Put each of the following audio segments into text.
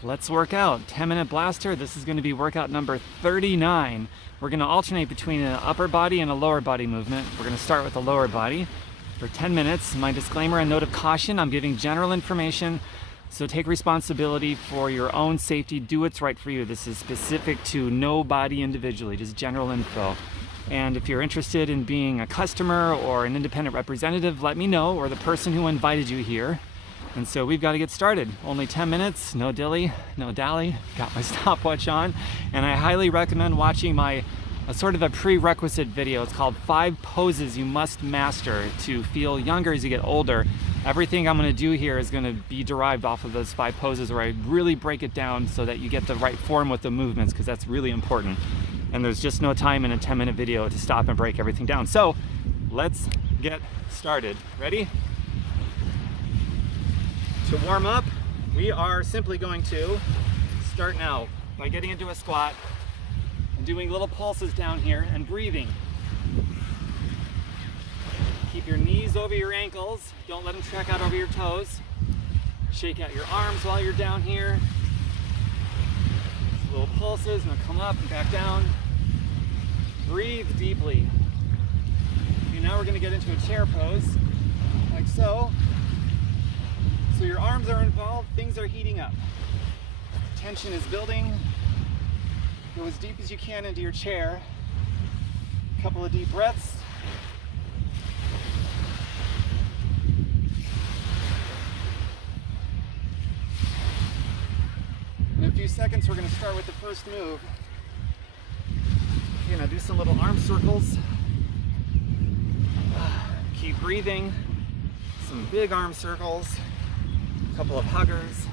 Let's work out. 10-minute blaster. This is going to be workout number 39. We're going to alternate between an upper body and a lower body movement. We're going to start with the lower body for 10 minutes. My disclaimer and note of caution, I'm giving general information, so take responsibility for your own safety. Do what's right for you. This is specific to no body individually, just general info. And if you're interested in being a customer or an independent representative, let me know, or the person who invited you here. And so we've got to get started. Only 10 minutes, no dilly, no dally. Got my stopwatch on. And I highly recommend watching my sort of a prerequisite video. It's called 5 Poses You Must Master to Feel Younger as You Get Older. Everything I'm going to do here is going to be derived off of those 5 poses, where I really break it down so that you get the right form with the movements, because that's really important. And there's just no time in a 10-minute video to stop and break everything down. So let's get started. Ready? To warm up, we are simply going to start now by getting into a squat and doing little pulses down here and breathing. Keep your knees over your ankles. Don't let them trek out over your toes. Shake out your arms while you're down here. Little pulses, and they'll come up and back down. Breathe deeply. Okay, now we're going to get into a chair pose, like so. So your arms are involved, things are heating up. Tension is building. Go as deep as you can into your chair. A couple of deep breaths. In a few seconds, we're going to start with the first move. Okay, now do some little arm circles. Keep breathing. Some big arm circles. A couple of huggers.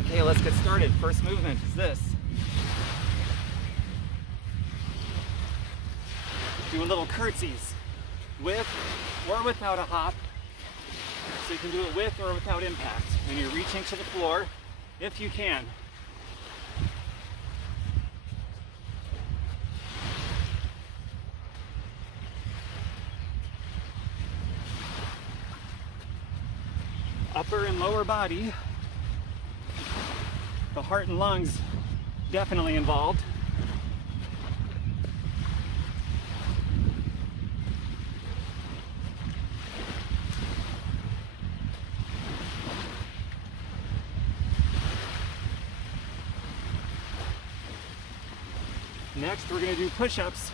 Okay, let's get started. First movement is this. Do a little curtsies, with or without a hop. So you can do it with or without impact. And you're reaching to the floor if you can. Upper and lower body. The heart and lungs definitely involved. Next, we're going to do push-ups.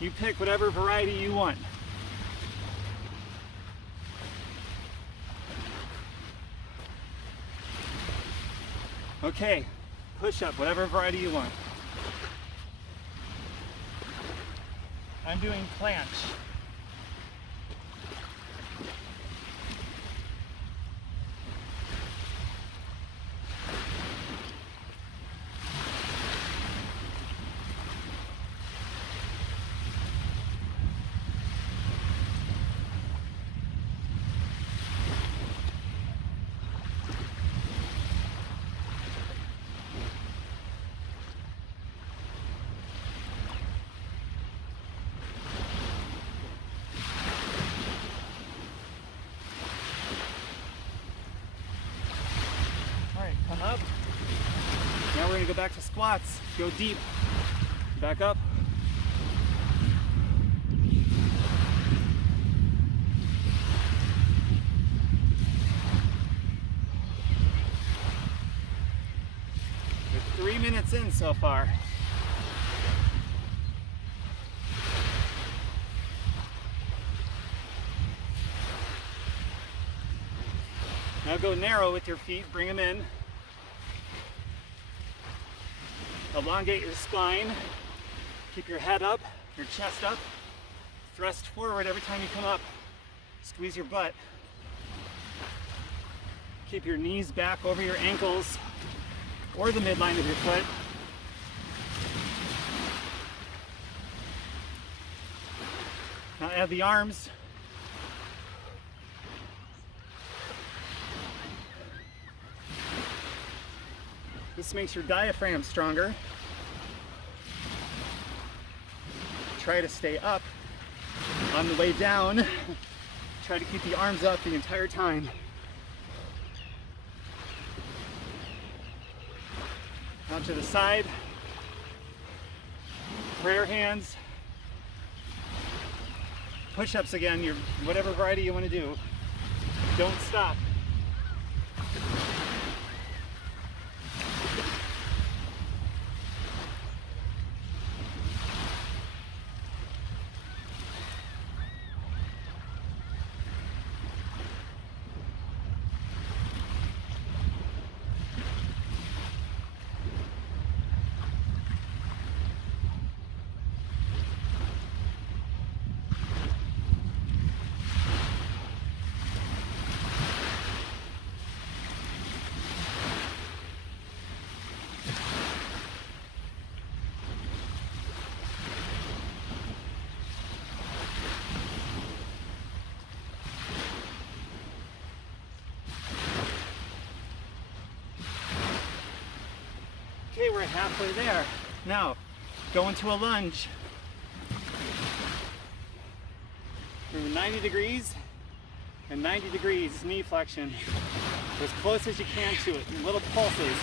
You pick whatever variety you want. Okay, push-up, whatever variety you want. I'm doing planche. Come up. Now we're going to go back to squats. Go deep. Back up. We're 3 minutes in so far. Now go narrow with your feet. Bring them in. Elongate your spine. Keep your head up, your chest up. Thrust forward every time you come up. Squeeze your butt. Keep your knees back over your ankles or the midline of your foot. Now add the arms. This makes your diaphragm stronger. Try to stay up. On the way down, try to keep the arms up the entire time. Out to the side. Prayer hands. Push-ups again, whatever variety you want to do. Don't stop. Okay, we're halfway there. Now, go into a lunge. Through 90 degrees and 90 degrees knee flexion. As close as you can to it, in little pulses.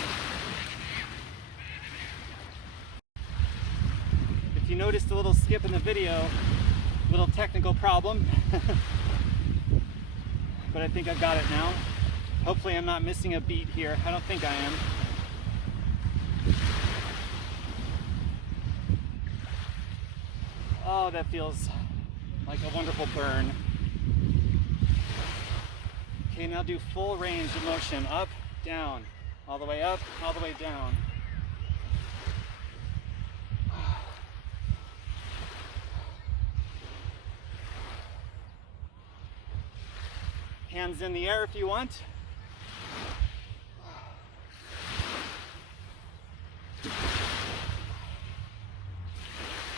If you noticed a little skip in the video, little technical problem. But I think I've got it now. Hopefully I'm not missing a beat here. I don't think I am. Oh, that feels like a wonderful burn. Okay, now do full range of motion. Up, down, all the way up, all the way down. Hands in the air if you want.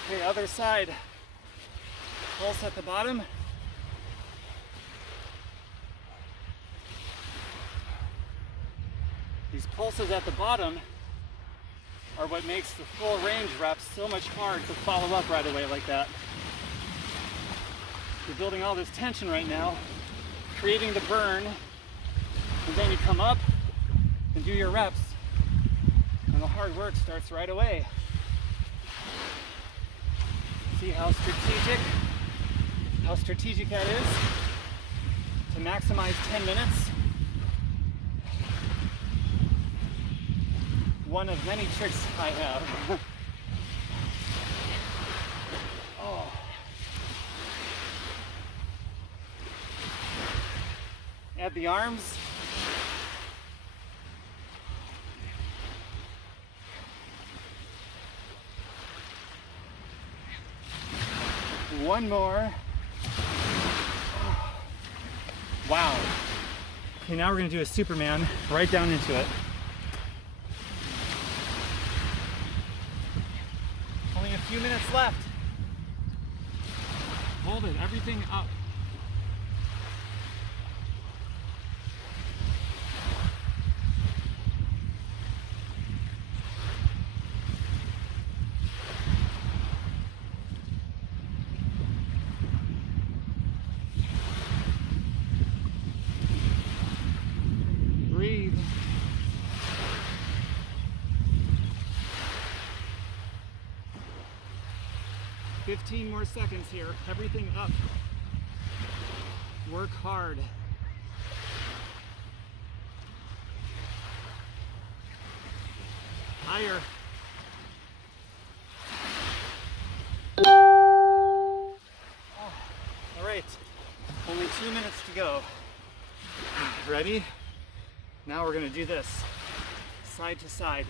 Okay, other side. Pulse at the bottom. These pulses at the bottom are what makes the full range reps so much hard to follow up right away like that. You're building all this tension right now, creating the burn, and then you come up and do your reps, and the hard work starts right away. See how strategic that is to maximize 10 minutes. One of many tricks I have. Oh. Add the arms. One more. Wow. Okay, now we're going to do a Superman right down into it. Only a few minutes left. Hold it, everything up. Breathe. "15 more seconds here. Everything up. Work hard." Higher. Oh, all right. Only 2 minutes to go. Ready? Now we're going to do this. Side to side.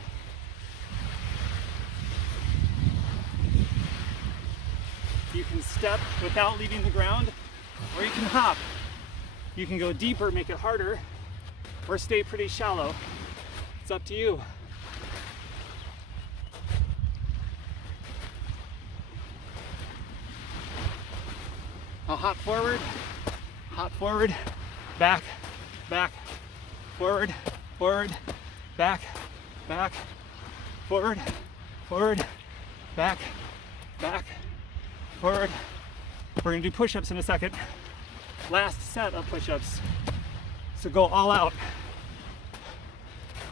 You can step without leaving the ground, or you can hop. You can go deeper, make it harder, or stay pretty shallow. It's up to you. I'll hop forward, back, back, forward, forward, back, back, forward, forward, back, back, forward. We're gonna do push-ups in a second. Last set of push-ups. So go all out.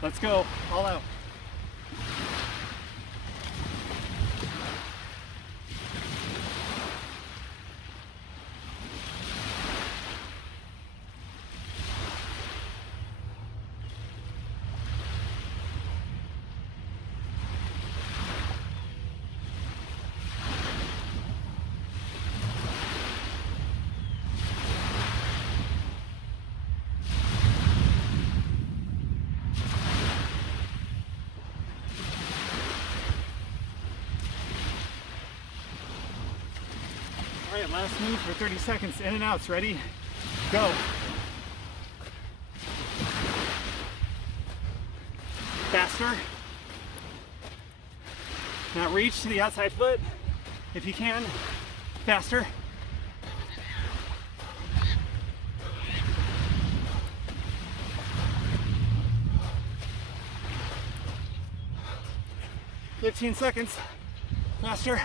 Let's go, all out. Last move for 30 seconds, in and outs, ready? Go. Faster. Now reach to the outside foot, if you can. Faster. "15 seconds. Faster.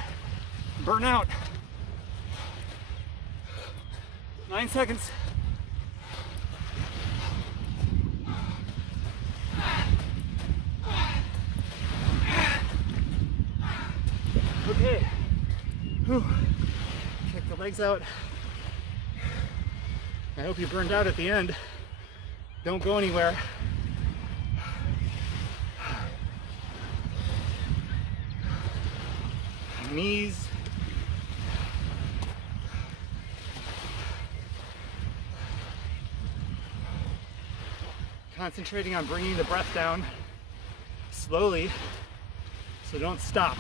Burn out. 9 seconds. Okay. Whew. Kick the legs out. I hope you burned out at the end. Don't go anywhere. Knees. Concentrating on bringing the breath down slowly, so don't stop.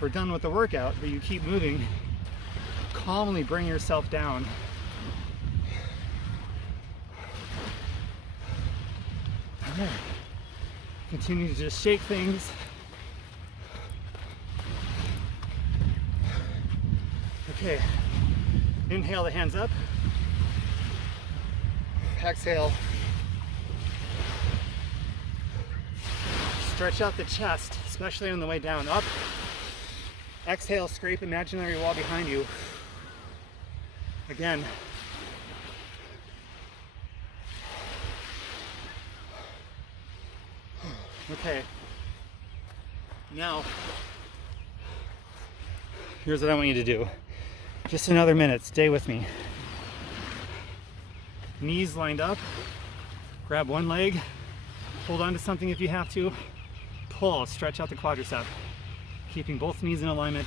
We're done with the workout, but you keep moving. Calmly bring yourself down. All right. Continue to just shake things. Okay. Inhale the hands up. Exhale. Stretch out the chest, especially on the way down. Up. Exhale, scrape imaginary wall behind you. Again. Okay. Now, here's what I want you to do. Just another minute, stay with me. Knees lined up. Grab one leg. Hold on to something if you have to. Pull, stretch out the quadricep. Keeping both knees in alignment.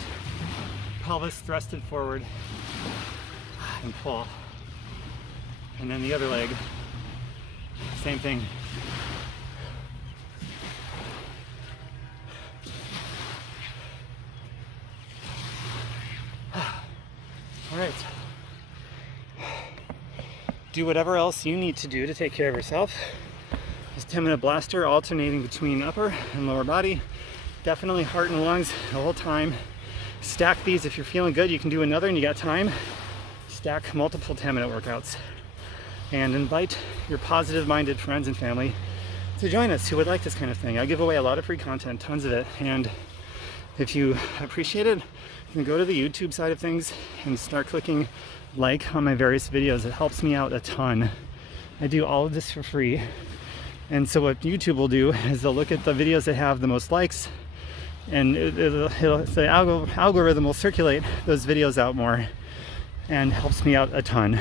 Pelvis thrusted forward. And pull. And then the other leg. Same thing. All right. Do whatever else you need to do to take care of yourself. This 10-minute blaster alternating between upper and lower body. Definitely heart and lungs the whole time. Stack these if you're feeling good. You can do another and you got time. Stack multiple 10-minute workouts. And invite your positive-minded friends and family to join us who would like this kind of thing. I give away a lot of free content, tons of it. And if you appreciate it, you can go to the YouTube side of things and start clicking like on my various videos. It helps me out a ton. I do all of this for free. And so what YouTube will do is they'll look at the videos that have the most likes, and the algorithm will circulate those videos out more and helps me out a ton.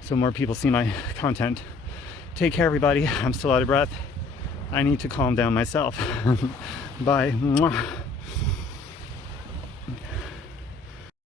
So more people see my content. Take care, everybody. I'm still out of breath. I need to calm down myself. Bye. Mwah.